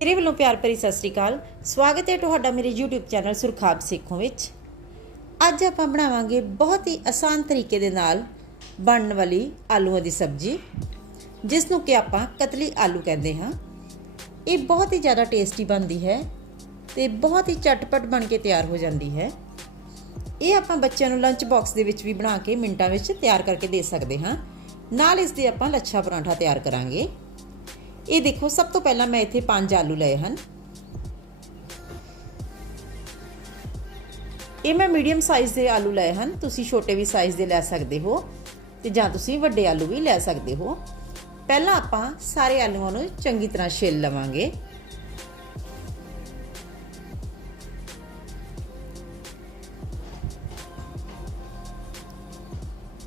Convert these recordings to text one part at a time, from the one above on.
ਮੇਰੇ ਵੱਲੋਂ ਪਿਆਰ ਭਰੀ ਸਤਿ ਸ੍ਰੀ ਅਕਾਲ। ਸਵਾਗਤ ਹੈ ਤੁਹਾਡਾ ਮੇਰੇ YouTube ਚੈਨਲ ਸੁਰਖਾਬ ਸੇਖੋਂ ਵਿੱਚ। ਅੱਜ ਆਪਾਂ ਬਣਾਵਾਂਗੇ ਬਹੁਤ ਹੀ ਆਸਾਨ ਤਰੀਕੇ ਦੇ ਨਾਲ ਬਣਨ ਵਾਲੀ ਆਲੂਆਂ ਦੀ ਸਬਜ਼ੀ ਜਿਸ ਨੂੰ ਕਿ ਆਪਾਂ ਕਤਲੀ ਆਲੂ ਕਹਿੰਦੇ ਹਾਂ। ਇਹ ਬਹੁਤ ਹੀ ਜ਼ਿਆਦਾ ਟੇਸਟੀ ਬਣਦੀ ਹੈ ਤੇ ਬਹੁਤ ਹੀ ਚਟਪਟ ਬਣ ਕੇ ਤਿਆਰ ਹੋ ਜਾਂਦੀ ਹੈ। ਇਹ ਆਪਾਂ ਬੱਚਿਆਂ ਨੂੰ ਲੰਚ ਬਾਕਸ ਦੇ ਵਿੱਚ ਵੀ ਬਣਾ ਕੇ ਮਿੰਟਾਂ ਵਿੱਚ ਤਿਆਰ ਕਰਕੇ ਦੇ ਸਕਦੇ ਹਾਂ। ਨਾਲ ਇਸ ਦੇ ਆਪਾਂ ਲੱਛਾ ਪਰਾਂਠਾ ਤਿਆਰ ਕਰਾਂਗੇ। ਇਹ ਦੇਖੋ, ਸਭ ਤੋਂ ਪਹਿਲਾਂ ਮੈਂ ਇੱਥੇ ਪੰਜ ਆਲੂ ਲਏ ਹਨ। ਇਹ ਮੈਂ ਮੀਡੀਅਮ ਸਾਈਜ਼ ਦੇ ਆਲੂ ਲਏ ਹਨ। ਤੁਸੀਂ ਛੋਟੇ ਵੀ ਸਾਈਜ਼ ਦੇ ਲੈ ਸਕਦੇ ਹੋ ਤੇ ਜਾਂ ਤੁਸੀਂ ਵੱਡੇ ਆਲੂ ਵੀ ਲੈ ਸਕਦੇ ਹੋ। ਪਹਿਲਾਂ ਆਪਾਂ ਸਾਰੇ ਆਲੂਆਂ ਨੂੰ ਚੰਗੀ ਤਰ੍ਹਾਂ ਛਿੱਲ ਲਵਾਂਗੇ।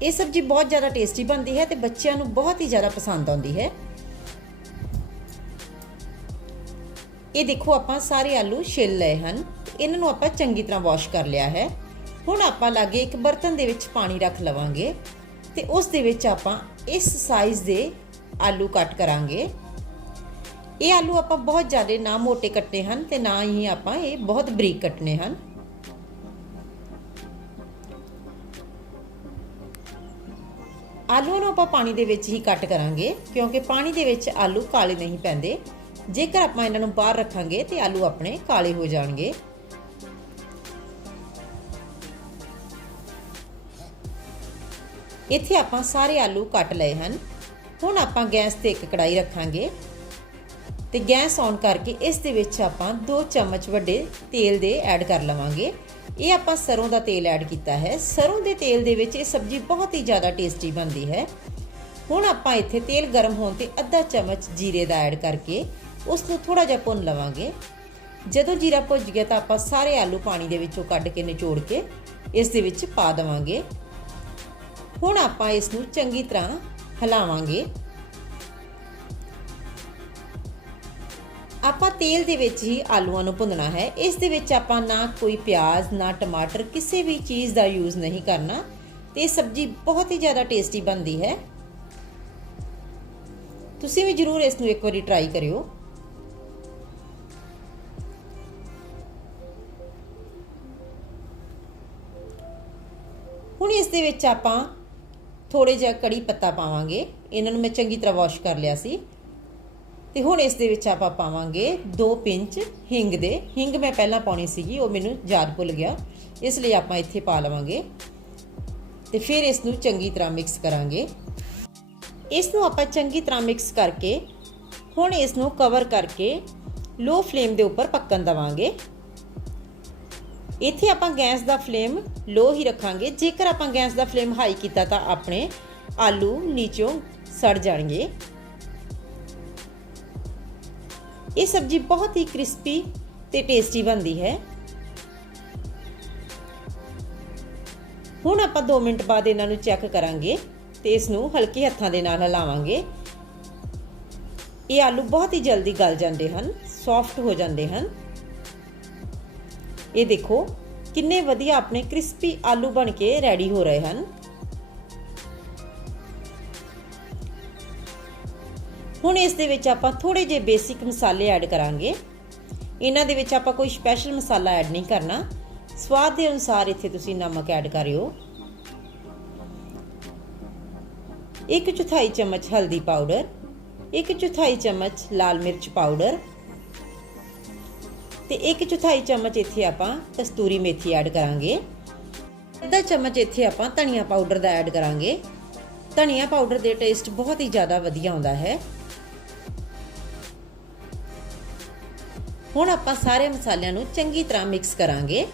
ਇਹ ਸਬਜ਼ੀ ਬਹੁਤ ਜ਼ਿਆਦਾ ਟੇਸਟੀ ਬਣਦੀ ਹੈ ਤੇ ਬੱਚਿਆਂ ਨੂੰ ਬਹੁਤ ਹੀ ਜ਼ਿਆਦਾ ਪਸੰਦ ਆਉਂਦੀ ਹੈ। ਇਹ ਦੇਖੋ, ਆਪਾਂ ਸਾਰੇ ਆਲੂ ਛਿੱਲ ਲਏ ਹਨ। ਇਹਨਾਂ ਨੂੰ ਆਪਾਂ ਚੰਗੀ ਤਰ੍ਹਾਂ ਵਾਸ਼ ਕਰ ਲਿਆ ਹੈ। ਹੁਣ ਆਪਾਂ ਲਾਗੇ ਇੱਕ ਬਰਤਨ ਦੇ ਵਿੱਚ ਪਾਣੀ ਰੱਖ ਲਵਾਂਗੇ ਤੇ ਉਸ ਦੇ ਵਿੱਚ ਆਪਾਂ ਇਸ ਸਾਈਜ਼ ਦੇ ਆਲੂ ਕੱਟ ਕਰਾਂਗੇ। ਇਹ ਆਲੂ ਆਪਾਂ ਬਹੁਤ ਜ਼ਿਆਦਾ ਨਾ ਮੋਟੇ ਕੱਟਨੇ ਹਨ ਤੇ ਨਾ ਹੀ ਆਪਾਂ ਇਹ ਬਹੁਤ ਬਰੀਕ ਕੱਟਨੇ ਹਨ। ਆਲੂਆਂ ਨੂੰ ਆਪਾਂ ਪਾਣੀ ਦੇ ਵਿੱਚ ਹੀ ਕੱਟ ਕਰਾਂਗੇ ਕਿਉਂਕਿ ਪਾਣੀ ਦੇ ਵਿੱਚ ਆਲੂ ਕਾਲੇ ਨਹੀਂ ਪੈਂਦੇ। ਜੇਕਰ ਆਪਾਂ ਇਹਨਾਂ ਨੂੰ ਬਾਹਰ ਰੱਖਾਂਗੇ ਤੇ ਆਲੂ ਆਪਣੇ ਕਾਲੇ ਹੋ ਜਾਣਗੇ। ਇੱਥੇ ਆਪਾਂ ਸਾਰੇ ਆਲੂ ਕੱਟ ਲਏ ਹਨ। ਹੁਣ ਆਪਾਂ ਗੈਸ ਤੇ ਇੱਕ ਕੜਾਈ ਰੱਖਾਂਗੇ। ਤੇ ਗੈਸ ਔਨ ਕਰਕੇ ਇਸ ਦੇ ਵਿੱਚ ਆਪਾਂ 2 ਚਮਚ ਵੱਡੇ ਤੇਲ ਦੇ ਐਡ ਕਰ ਲਵਾਂਗੇ। ਇਹ ਆਪਾਂ ਸਰੋਂ ਦਾ ਤੇਲ ਐਡ ਕੀਤਾ ਹੈ। ਸਰੋਂ ਦੇ ਤੇਲ ਦੇ ਵਿੱਚ ਇਹ ਸਬਜ਼ੀ ਬਹੁਤ ਹੀ ਜ਼ਿਆਦਾ ਟੇਸਟੀ ਬਣਦੀ ਹੈ। ਹੁਣ ਆਪਾਂ ਇੱਥੇ ਤੇਲ ਗਰਮ ਹੋਣ ਤੇ ਅੱਧਾ ਚਮਚ ਜੀਰੇ ਦਾ ਐਡ ਕਰਕੇ ਉਸ ਨੂੰ ਥੋੜਾ ਜਿਹਾ ਭੁੰਨ ਲਵਾਂਗੇ। ਜਦੋਂ ਜੀਰਾ ਭੁੱਜ ਗਿਆ ਤਾਂ ਆਪਾਂ ਸਾਰੇ ਆਲੂ ਪਾਣੀ ਦੇ ਵਿੱਚੋਂ ਕੱਢ ਕੇ ਨਿਚੋੜ ਕੇ ਇਸ ਦੇ ਵਿੱਚ ਪਾ ਦੇਵਾਂਗੇ। ਹੁਣ ਆਪਾਂ ਇਸ ਨੂੰ ਚੰਗੀ ਤਰ੍ਹਾਂ ਹਿਲਾਵਾਂਗੇ। ਆਪਾਂ ਤੇਲ ਦੇ ਵਿੱਚ ਹੀ ਆਲੂਆਂ ਨੂੰ ਭੁੰਨਣਾ ਹੈ। ਇਸ ਦੇ ਵਿੱਚ ਆਪਾਂ ਨਾ ਕੋਈ ਪਿਆਜ਼, ਨਾ ਟਮਾਟਰ, ਕਿਸੇ ਵੀ ਚੀਜ਼ ਦਾ ਯੂਜ਼ ਨਹੀਂ ਕਰਨਾ। ਤੇ ਸਬਜ਼ੀ ਬਹੁਤ ਹੀ ਜ਼ਿਆਦਾ ਟੇਸਟੀ ਬਣਦੀ ਹੈ। ਤੁਸੀਂ ਵੀ ਜਰੂਰ ਇਸ ਨੂੰ ਇੱਕ ਵਾਰੀ ਟਰਾਈ ਕਰਿਓ। ਹੁਣ ਇਸ ਦੇ ਵਿੱਚ ਆਪਾਂ ਥੋੜੇ ਜਿਹਾ ਕੜੀ ਪੱਤਾ ਪਾਵਾਂਗੇ। ਇਹਨਾਂ ਨੂੰ ਮੈਂ ਚੰਗੀ ਤਰ੍ਹਾਂ ਵਾਸ਼ ਕਰ ਲਿਆ ਸੀ। ਤੇ ਹੁਣ ਇਸ ਦੇ ਵਿੱਚ ਆਪਾਂ ਪਾਵਾਂਗੇ 2 ਪਿੰਚ ਹਿੰਗ ਦੇ। ਹਿੰਗ ਮੈਂ ਪਹਿਲਾਂ ਪਾਉਣੀ ਸੀਗੀ, ਉਹ ਮੈਨੂੰ ਯਾਦ ਭੁੱਲ ਗਿਆ। ਇਸ ਲਈ ਆਪਾਂ ਇੱਥੇ ਪਾ ਲਵਾਂਗੇ। ਤੇ ਫਿਰ ਇਸ ਨੂੰ ਚੰਗੀ ਤਰ੍ਹਾਂ ਮਿਕਸ ਕਰਾਂਗੇ। ਇਸ ਨੂੰ ਆਪਾਂ ਚੰਗੀ ਤਰ੍ਹਾਂ ਮਿਕਸ ਕਰਕੇ ਹੁਣ ਇਸ ਨੂੰ ਕਵਰ ਕਰਕੇ ਲੋ ਫਲੇਮ ਦੇ ਉੱਪਰ ਪੱਕਣ ਦਵਾਂਗੇ। ਇੱਥੇ ਆਪਾਂ ਗੈਸ ਦਾ ਫਲੇਮ ਲੋ ਹੀ ਰੱਖਾਂਗੇ। ਜੇਕਰ ਆਪਾਂ ਗੈਸ ਦਾ ਫਲੇਮ ਹਾਈ ਕੀਤਾ ਤਾਂ ਆਪਣੇ ਆਲੂ ਨੀਚੋਂ ਸੜ ਜਾਣਗੇ। ਇਹ ਸਬਜ਼ੀ ਬਹੁਤ ਹੀ ਕ੍ਰਿਸਪੀ ਤੇ ਟੇਸਟੀ ਬਣਦੀ ਹੈ। ਹੁਣ ਆਪਾਂ 2 ਮਿੰਟ ਬਾਅਦ ਇਹਨਾਂ ਨੂੰ ਚੈੱਕ ਕਰਾਂਗੇ ਤੇ ਇਸ ਨੂੰ ਹਲਕੇ ਹੱਥਾਂ ਦੇ ਨਾਲ ਹਿਲਾਵਾਂਗੇ। ਇਹ ਆਲੂ ਬਹੁਤ ਹੀ ਜਲਦੀ ਗਲ ਜਾਂਦੇ ਹਨ, ਸੌਫਟ ਹੋ ਜਾਂਦੇ ਹਨ। ਇਹ ਦੇਖੋ, ਕਿੰਨੇ ਵਧੀਆ ਆਪਣੇ ਕ੍ਰਿਸਪੀ ਆਲੂ ਬਣ ਕੇ ਰੈਡੀ ਹੋ ਰਹੇ ਹਨ। ਹੁਣ ਇਸ ਦੇ ਵਿੱਚ ਆਪਾਂ ਥੋੜੇ ਜਿਹੇ ਬੇਸਿਕ ਮਸਾਲੇ ਐਡ ਕਰਾਂਗੇ। ਇਹਨਾਂ ਦੇ ਵਿੱਚ ਆਪਾਂ ਕੋਈ ਸਪੈਸ਼ਲ ਮਸਾਲਾ ਐਡ ਨਹੀਂ ਕਰਨਾ। ਸਵਾਦ ਦੇ ਅਨੁਸਾਰ ਇੱਥੇ ਤੁਸੀਂ ਨਮਕ ਐਡ ਕਰਿਓ। ਇੱਕ ਚੌਥਾਈ ਚਮਚ ਹਲਦੀ ਪਾਊਡਰ, ਇੱਕ ਚੌਥਾਈ ਚਮਚ ਲਾਲ ਮਿਰਚ ਪਾਊਡਰ ਤੇ ਇੱਕ ਚੌਥਾਈ ਚਮਚ ਇੱਥੇ ਆਪਾਂ ਕਸਤੂਰੀ ਮੇਥੀ ਐਡ ਕਰਾਂਗੇ। ਅੱਧਾ ਚਮਚ ਇੱਥੇ ਆਪਾਂ ਧਨੀਆ ਪਾਊਡਰ ਦਾ ਐਡ ਕਰਾਂਗੇ। ਧਨੀਆ ਪਾਊਡਰ ਦੇ ਟੇਸਟ ਬਹੁਤ ਹੀ ਜ਼ਿਆਦਾ ਵਧੀਆ ਆਉਂਦਾ ਹੈ। ਹੁਣ ਆਪਾਂ ਸਾਰੇ ਮਸਾਲਿਆਂ ਨੂੰ ਚੰਗੀ ਤਰ੍ਹਾਂ ਮਿਕਸ ਕਰਾਂਗੇ।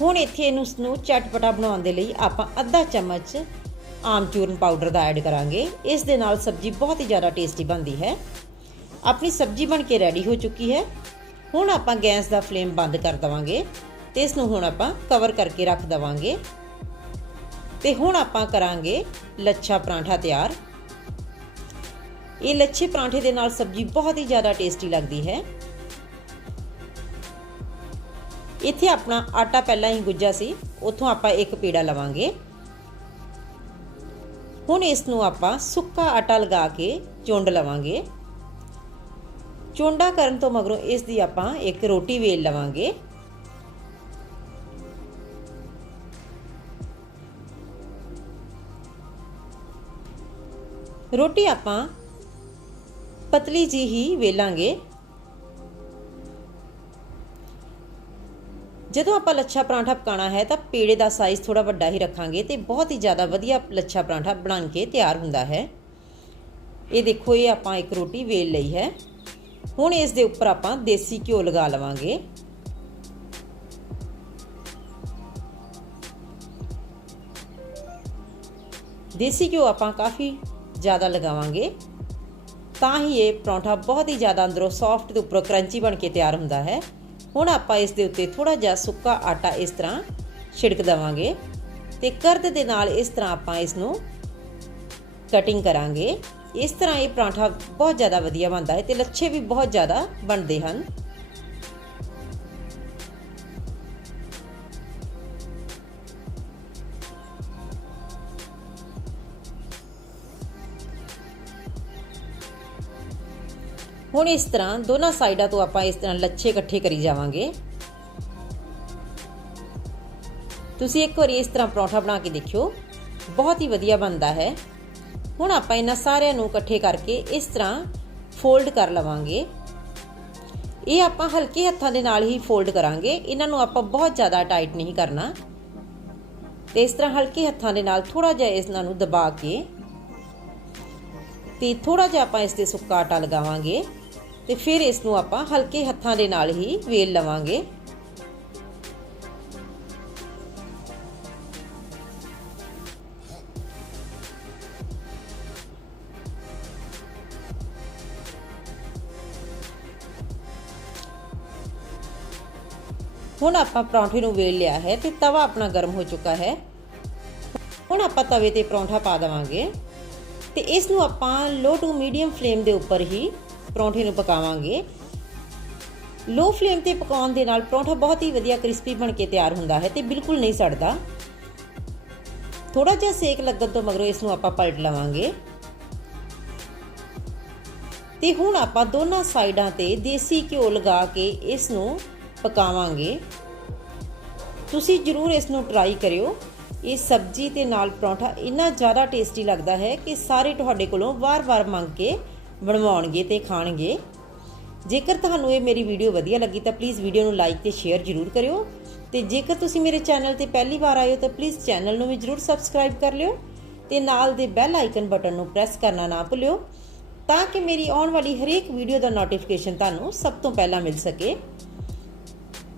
ਹੁਣ ਇੱਥੇ ਇਹਨੂੰ ਨੂੰ ਚਟਪਟਾ ਬਣਾਉਣ ਦੇ ਲਈ ਆਪਾਂ ਅੱਧਾ ਚਮਚ ਆਮਚੂਰਨ ਪਾਊਡਰ ਦਾ ਐਡ ਕਰਾਂਗੇ। ਇਸ ਦੇ ਨਾਲ ਸਬਜ਼ੀ ਬਹੁਤ ਹੀ ਜ਼ਿਆਦਾ ਟੇਸਟੀ ਬਣਦੀ ਹੈ। ਆਪਣੀ ਸਬਜ਼ੀ ਬਣ ਕੇ ਰੈਡੀ ਹੋ ਚੁੱਕੀ ਹੈ। ਹੁਣ ਆਪਾਂ ਗੈਸ ਦਾ ਫਲੇਮ ਬੰਦ ਕਰ ਦਵਾਂਗੇ ਤੇ ਇਸ ਨੂੰ ਹੁਣ ਆਪਾਂ ਕਵਰ ਕਰਕੇ ਰੱਖ ਦਵਾਂਗੇ। ਤੇ ਹੁਣ ਆਪਾਂ ਕਰਾਂਗੇ ਲੱਛਾ ਪਰਾਂਠਾ ਤਿਆਰ। ਇਹ ਲੱਛੇ ਪਰਾਂਠੇ ਦੇ ਨਾਲ ਸਬਜ਼ੀ ਬਹੁਤ ਹੀ ਜ਼ਿਆਦਾ ਟੇਸਟੀ ਲੱਗਦੀ ਹੈ। ਇੱਥੇ ਆਪਣਾ ਆਟਾ ਪਹਿਲਾਂ ਹੀ ਗੁੱਜਾ ਸੀ, ਉੱਥੋਂ ਆਪਾਂ ਇੱਕ ਪੇੜਾ ਲਵਾਂਗੇ। ਹੁਣ ਇਸ ਨੂੰ ਆਪਾਂ ਸੁੱਕਾ ਆਟਾ ਲਗਾ ਕੇ ਚੁੰਡ ਲਵਾਂਗੇ। ਚੁੰਡਾ ਕਰਨ ਤੋਂ ਮਗਰੋਂ ਇਸ ਦੀ ਆਪਾਂ ਇੱਕ ਰੋਟੀ ਵੇਲ ਲਵਾਂਗੇ। ਰੋਟੀ ਆਪਾਂ ਪਤਲੀ ਜੀ ਹੀ ਵੇਲਾਂਗੇ। ਜਦੋਂ ਆਪਾਂ ਲੱਛਾ ਪਰਾਂਠਾ ਪਕਾਣਾ ਹੈ ਤਾਂ ਪੇੜੇ ਦਾ ਸਾਈਜ਼ ਥੋੜਾ ਵੱਡਾ ਹੀ ਰੱਖਾਂਗੇ ਤੇ ਬਹੁਤ ਹੀ ਜ਼ਿਆਦਾ ਵਧੀਆ ਲੱਛਾ ਪਰਾਂਠਾ ਬਣ ਕੇ ਤਿਆਰ ਹੁੰਦਾ ਹੈ। ਇਹ ਦੇਖੋ, ਇਹ ਆਪਾਂ ਇੱਕ ਰੋਟੀ ਵੇਲ ਲਈ ਹੈ। ਹੁਣ ਇਸ ਦੇ ਉੱਪਰ ਆਪਾਂ ਦੇਸੀ ਘਿਓ ਲਗਾ ਲਵਾਂਗੇ। ਦੇਸੀ ਘਿਓ ਆਪਾਂ ਕਾਫੀ ਜ਼ਿਆਦਾ ਲਗਾਵਾਂਗੇ। ਤਾਂ ਹੀ ਇਹ ਪਰੌਂਠਾ ਬਹੁਤ ਹੀ ਜ਼ਿਆਦਾ ਅੰਦਰੋਂ ਸੌਫਟ ਤੇ ਉੱਪਰੋਂ ਕਰੰਚੀ ਬਣ ਕੇ ਤਿਆਰ ਹੁੰਦਾ ਹੈ। ਹੁਣ ਆਪਾਂ ਇਸ ਦੇ ਉੱਤੇ ਥੋੜਾ ਜਿਹਾ ਸੁੱਕਾ ਆਟਾ ਇਸ ਤਰ੍ਹਾਂ ਛਿੜਕ ਦਵਾਂਗੇ ਤੇ ਕਰਦ ਦੇ ਨਾਲ ਇਸ ਤਰ੍ਹਾਂ ਆਪਾਂ ਇਸ ਨੂੰ ਕਟਿੰਗ ਕਰਾਂਗੇ। ਇਸ ਤਰ੍ਹਾਂ ਇਹ ਪਰਾਂਠਾ ਬਹੁਤ ਜ਼ਿਆਦਾ ਵਧੀਆ ਬਣਦਾ ਹੈ ਤੇ ਲੱਛੇ ਵੀ ਬਹੁਤ ਜ਼ਿਆਦਾ ਬਣਦੇ ਹਨ। ਹੁਣ ਇਸ ਤਰ੍ਹਾਂ ਦੋਨਾਂ ਸਾਈਡਾਂ ਤੋਂ ਆਪਾਂ ਇਸ ਤਰ੍ਹਾਂ ਲੱਛੇ ਇਕੱਠੇ ਕਰੀ ਜਾਵਾਂਗੇ। ਤੁਸੀਂ ਇੱਕ ਵਾਰੀ ਇਸ ਤਰ੍ਹਾਂ ਪਰੌਂਠਾ ਬਣਾ ਕੇ ਦੇਖਿਓ। ਬਹੁਤ ਹੀ ਵਧੀਆ ਬਣਦਾ ਹੈ। ਹੁਣ ਆਪਾਂ ਇਹਨਾਂ ਸਾਰਿਆਂ ਨੂੰ ਇਕੱਠੇ ਕਰਕੇ ਇਸ ਤਰ੍ਹਾਂ ਫੋਲਡ ਕਰ ਲਵਾਂਗੇ। ਇਹ ਆਪਾਂ ਹਲਕੇ ਹੱਥਾਂ ਦੇ ਨਾਲ ਹੀ ਫੋਲਡ ਕਰਾਂਗੇ। ਇਹਨਾਂ ਨੂੰ ਆਪਾਂ ਬਹੁਤ ਜ਼ਿਆਦਾ ਟਾਈਟ ਨਹੀਂ ਕਰਨਾ। ਤੇ ਇਸ ਤਰ੍ਹਾਂ ਹਲਕੇ ਹੱਥਾਂ ਦੇ ਨਾਲ ਥੋੜਾ ਜਿਹਾ ਇਹਨਾਂ ਨੂੰ ਦਬਾ ਕੇ ਤੇ ਥੋੜਾ ਜਿਹਾ ਆਪਾਂ ਇਸ ਤੇ ਸੁੱਕਾ ਆਟਾ ਲਗਾਵਾਂਗੇ। ਤੇ ਫਿਰ ਇਸ ਨੂੰ ਆਪਾਂ ਹਲਕੇ ਹੱਥਾਂ ਦੇ ਨਾਲ ਹੀ ਵੇਲ ਲਵਾਂਗੇ। ਹੁਣ ਆਪਾਂ ਪਰੌਂਠੇ ਨੂੰ ਵੇਲ ਲਿਆ ਹੈ ਤੇ ਤਵਾ ਆਪਣਾ ਗਰਮ ਹੋ ਚੁੱਕਾ ਹੈ। ਹੁਣ ਆਪਾਂ ਤਵੇ ਤੇ ਪਰੌਂਠਾ ਪਾ ਦੇਵਾਂਗੇ ਤੇ ਇਸ ਨੂੰ ਆਪਾਂ ਲੋ ਟੂ ਮੀਡੀਅਮ ਫਲੇਮ ਦੇ ਉੱਪਰ ਹੀ ਪਰੌਂਠੇ ਨੂੰ ਪਕਾਵਾਂਗੇ। ਲੋ ਫਲੇਮ ਤੇ ਪਕਾਉਣ ਦੇ ਨਾਲ ਪਰੌਂਠਾ ਬਹੁਤ ਹੀ ਵਧੀਆ ਕ੍ਰਿਸਪੀ ਬਣ ਕੇ ਤਿਆਰ ਹੁੰਦਾ ਹੈ ਤੇ ਬਿਲਕੁਲ ਨਹੀਂ ਸੜਦਾ। ਥੋੜਾ ਜਿਹਾ ਸੇਕ ਲੱਗਣ ਤੋਂ ਮਗਰੋਂ ਇਸ ਨੂੰ ਆਪਾਂ ਪਲਟ ਲਵਾਂਗੇ। ਤੇ ਹੁਣ ਆਪਾਂ ਦੋਨਾਂ ਸਾਈਡਾਂ ਤੇ ਦੇਸੀ ਘਿਓ ਲਗਾ ਕੇ ਇਸ ਨੂੰ ਪਕਾਵਾਂਗੇ। ਤੁਸੀਂ ਜਰੂਰ ਇਸ ਨੂੰ ਟਰਾਈ ਕਰਿਓ। ਇਹ ਸਬਜ਼ੀ ਤੇ ਨਾਲ ਪਰੌਂਠਾ ਇੰਨਾ ਜ਼ਿਆਦਾ ਟੇਸਟੀ ਲੱਗਦਾ ਹੈ ਕਿ ਸਾਰੇ ਤੁਹਾਡੇ ਕੋਲੋਂ ਵਾਰ-ਵਾਰ ਮੰਗ ਕੇ ਬਣਵਾਉਣਗੇ ਤੇ ਖਾਣਗੇ। ਜੇਕਰ ਤੁਹਾਨੂੰ ਇਹ ਮੇਰੀ ਵੀਡੀਓ ਵਧੀਆ ਲੱਗੀ ਤਾਂ ਪਲੀਜ਼ ਵੀਡੀਓ ਨੂੰ ਲਾਈਕ ਤੇ ਸ਼ੇਅਰ ਜਰੂਰ ਕਰਿਓ। ਤੇ ਜੇਕਰ ਤੁਸੀਂ ਮੇਰੇ ਚੈਨਲ ਤੇ ਪਹਿਲੀ ਵਾਰ ਆਏ ਹੋ ਤਾਂ ਪਲੀਜ਼ ਚੈਨਲ ਨੂੰ ਵੀ ਜਰੂਰ ਸਬਸਕ੍ਰਾਈਬ ਕਰ ਲਿਓ ਤੇ ਨਾਲ ਦੇ ਬੈਲ ਆਈਕਨ ਬਟਨ ਨੂੰ ਪ੍ਰੈਸ ਕਰਨਾ ਨਾ ਭੁੱਲਿਓ ਤਾਂ ਕਿ ਮੇਰੀ ਆਉਣ ਵਾਲੀ ਹਰੇਕ ਵੀਡੀਓ ਦਾ ਨੋਟੀਫਿਕੇਸ਼ਨ ਤੁਹਾਨੂੰ ਸਭ ਤੋਂ ਪਹਿਲਾਂ ਮਿਲ ਸਕੇ।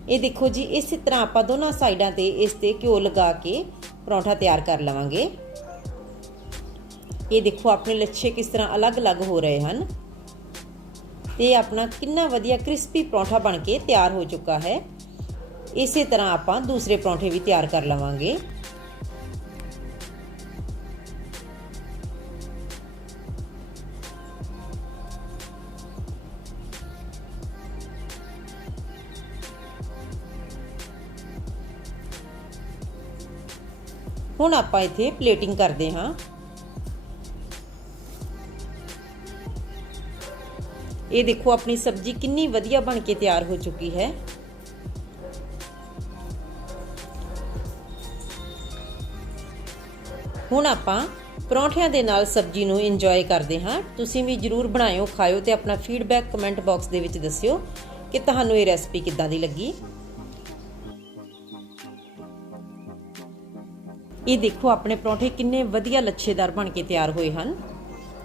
ਇਹ ਦੇਖੋ ਜੀ, ਇਸੇ ਤਰ੍ਹਾਂ ਆਪਾਂ ਦੋਨਾਂ ਸਾਈਡਾਂ ਤੇ ਇਸ ਤੇ ਘਿਓ ਲਗਾ ਕੇ ਪਰੌਂਠਾ ਤਿਆਰ ਕਰ ਲਵਾਂਗੇ। ਇਹ ਦੇਖੋ, ਆਪਣੇ ਲੱਛੇ ਕਿਸ ਤਰ੍ਹਾਂ ਅਲੱਗ-ਅਲੱਗ ਹੋ ਰਹੇ ਹਨ। ਤੇ ਆਪਣਾ ਕਿੰਨਾ ਵਧੀਆ ਕ੍ਰਿਸਪੀ ਪਰੌਂਠਾ ਬਣ ਕੇ ਤਿਆਰ ਹੋ ਚੁੱਕਾ ਹੈ। ਇਸੇ ਤਰ੍ਹਾਂ ਆਪਾਂ ਦੂਸਰੇ ਪਰੌਂਠੇ ਵੀ ਤਿਆਰ ਕਰ ਲਵਾਂਗੇ। ਹੁਣ ਆਪਾਂ ਇੱਥੇ ਪਲੇਟਿੰਗ ਕਰਦੇ ਹਾਂ। ਇਹ ਦੇਖੋ, ਆਪਣੀ ਸਬਜ਼ੀ ਕਿੰਨੀ ਵਧੀਆ ਬਣ ਕੇ ਤਿਆਰ ਹੋ ਚੁੱਕੀ ਹੈ। ਹੁਣ ਆਪਾਂ ਪਰੌਂਠਿਆਂ ਦੇ ਨਾਲ ਸਬਜ਼ੀ ਨੂੰ ਇੰਜੋਏ ਕਰਦੇ ਹਾਂ। ਤੁਸੀਂ ਵੀ ਜਰੂਰ ਬਣਾਇਓ, ਖਾਇਓ ਤੇ ਆਪਣਾ ਫੀਡਬੈਕ ਕਮੈਂਟ ਬਾਕਸ ਦੇ ਵਿੱਚ ਦੱਸਿਓ ਕਿ ਤੁਹਾਨੂੰ ਇਹ ਰੈਸਪੀ ਕਿੱਦਾਂ ਦੀ ਲੱਗੀ। ਇਹ ਦੇਖੋ, ਆਪਣੇ ਪਰੌਂਠੇ ਕਿੰਨੇ ਵਧੀਆ ਲੱਛੇਦਾਰ ਬਣ ਕੇ ਤਿਆਰ ਹੋਏ ਹਨ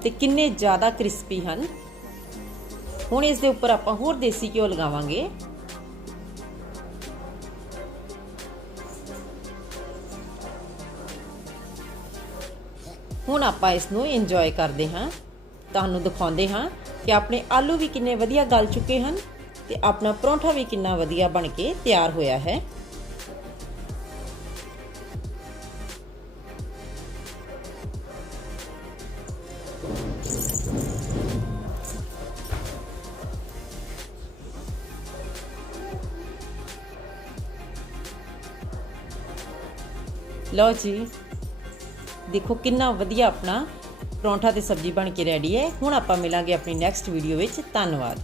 ਤੇ ਕਿੰਨੇ ਜ਼ਿਆਦਾ ਕ੍ਰਿਸਪੀ ਹਨ। ਹੁਣ ਇਸ ਦੇ ਉੱਪਰ ਆਪਾਂ ਹੋਰ ਦੇਸੀ ਘਿਓ ਲਗਾਵਾਂਗੇ। ਹੁਣ ਆਪਾਂ ਇਸ ਨੂੰ ਇੰਜੋਏ ਕਰਦੇ ਹਾਂ। ਤੁਹਾਨੂੰ ਦਿਖਾਉਂਦੇ ਹਾਂ ਕਿ ਆਪਣੇ ਆਲੂ ਵੀ ਕਿੰਨੇ ਵਧੀਆ ਗਲ ਚੁੱਕੇ ਹਨ ਤੇ ਆਪਣਾ ਪਰੌਂਠਾ ਵੀ ਕਿੰਨਾ ਵਧੀਆ ਬਣ ਕੇ ਤਿਆਰ ਹੋਇਆ ਹੈ। ਲਓ ਜੀ, ਦੇਖੋ ਕਿੰਨਾ ਵਧੀਆ ਆਪਣਾ ਪਰੌਂਠਾ ਤੇ ਸਬਜ਼ੀ ਬਣ ਕੇ ਰੈਡੀ ਹੈ। ਹੁਣ ਆਪਾਂ ਮਿਲਾਂਗੇ ਆਪਣੀ ਨੈਕਸਟ ਵੀਡੀਓ ਵਿੱਚ। ਧੰਨਵਾਦ।